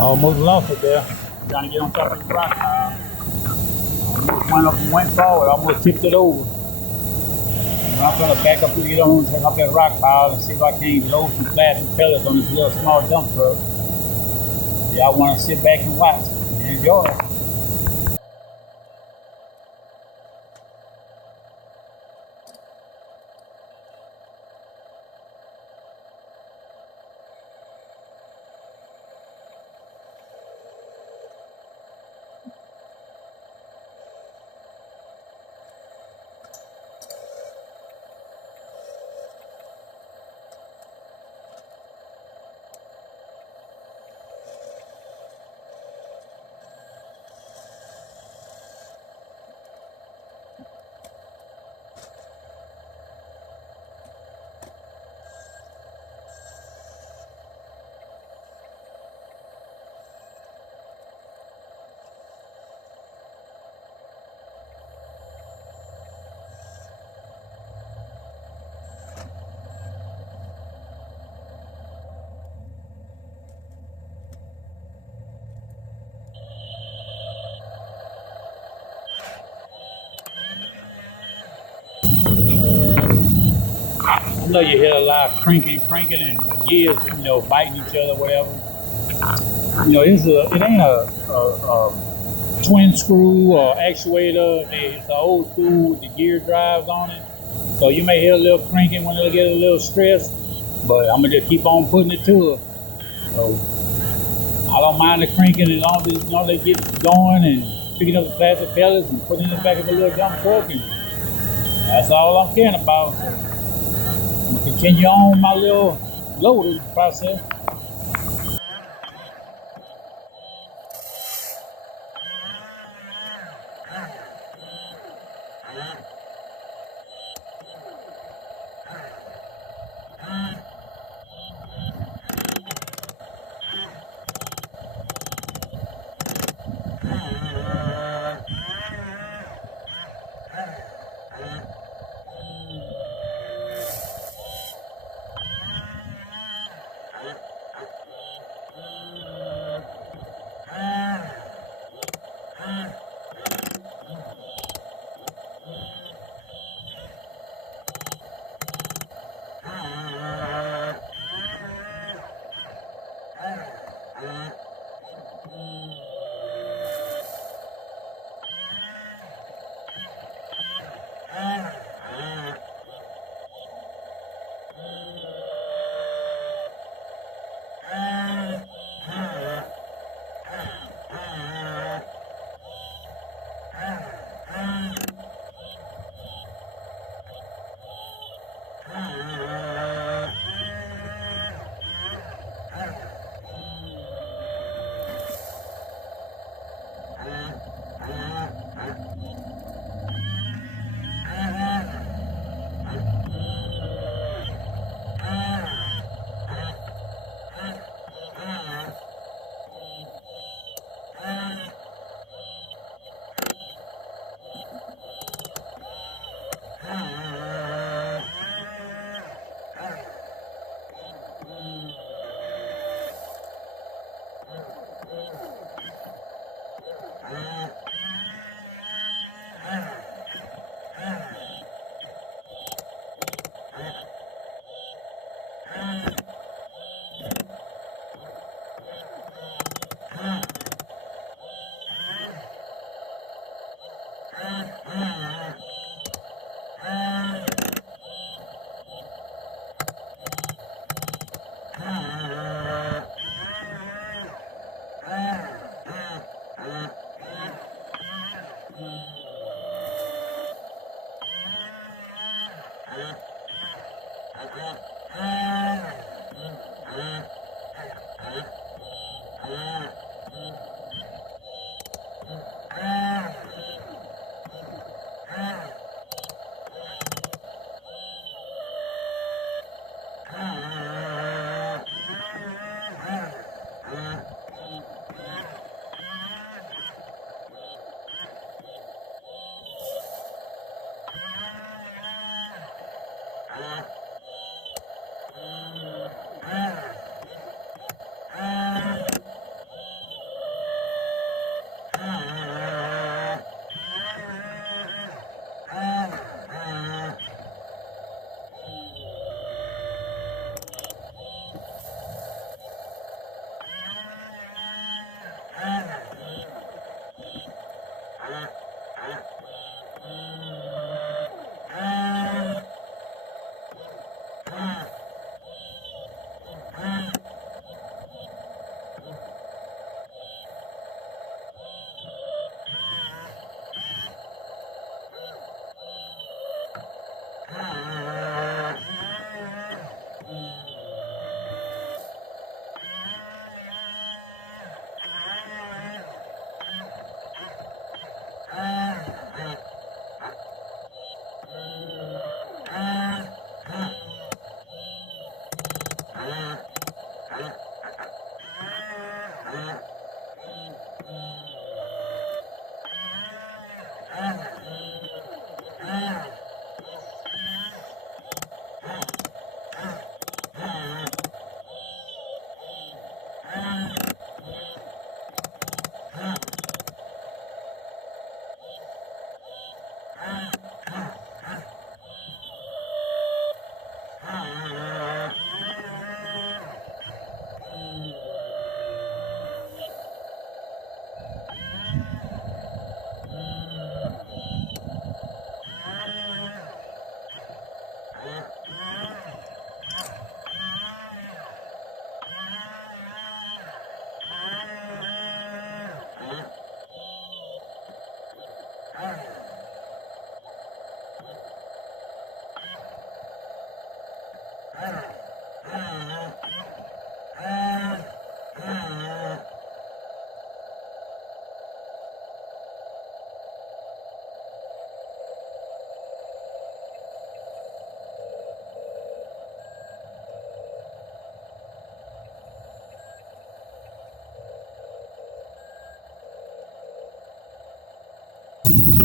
Almost lost it there. Trying to get on top of the rock pile. Almost went up and went forward. Almost tipped it over. I'm gonna back up to get on top of that rock pile and see if I can load some plastic pellets on this little small dump truck. Yeah, I want to sit back and watch and enjoy it. I know you hear a lot of cranking, and the gears, biting each other, whatever. It ain't a twin screw or actuator. It's an old school with the gear drives on it. So you may hear a little cranking when it'll get a little stressed, but I'm gonna just keep on putting it to it. So I don't mind the cranking as long as they get going and picking up the plastic pellets and putting it back in the little dump truck, and that's all I'm caring about. So I'm gonna continue on my little loading process.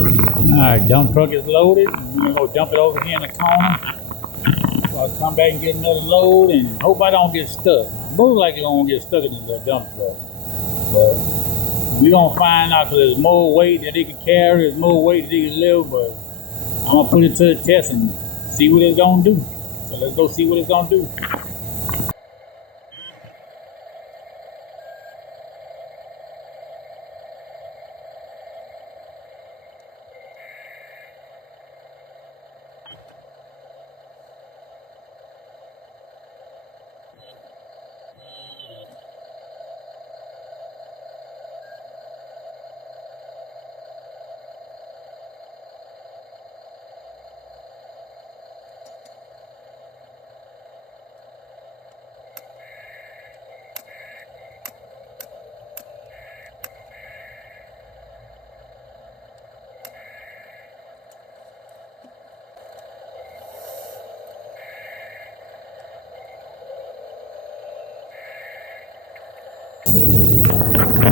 Alright, dump truck is loaded. We're gonna go dump it over here in the corner. So I'll come back and get another load and hope I don't get stuck. Most likely gonna get stuck in the dump truck. But we're gonna find out because there's more weight that it can carry, there's more weight that it can lift, but I'm gonna put it to the test and see what it's gonna do. So let's go see what it's gonna do.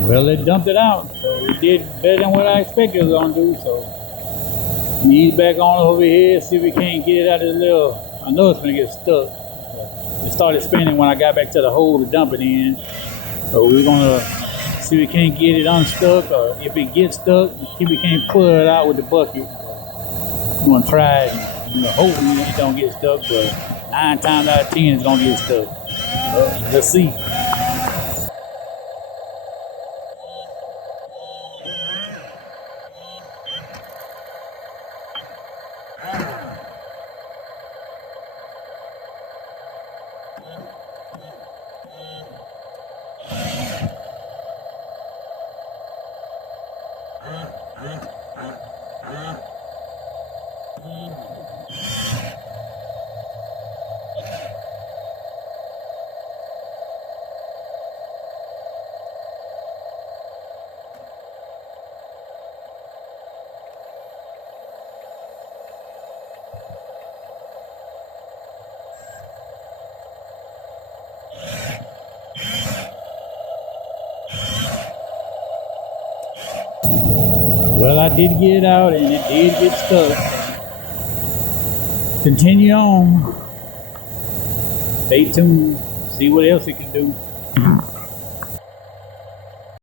Well, it dumped it out, so it did better than what I expected it was gonna do. So ease back on over here, see if we can't get it out of the little. I know it's gonna get stuck. It started spinning when I got back to the hole to dump it in. So we're gonna see if we can't get it unstuck, or if it gets stuck, see if we can't pull it out with the bucket. I'm gonna try it. Hopefully it don't get stuck, but 9 times out of 10 it's gonna get stuck. Let's see. Well, I did get it out and it did get stuck. Continue on. Stay tuned. See what else it can do.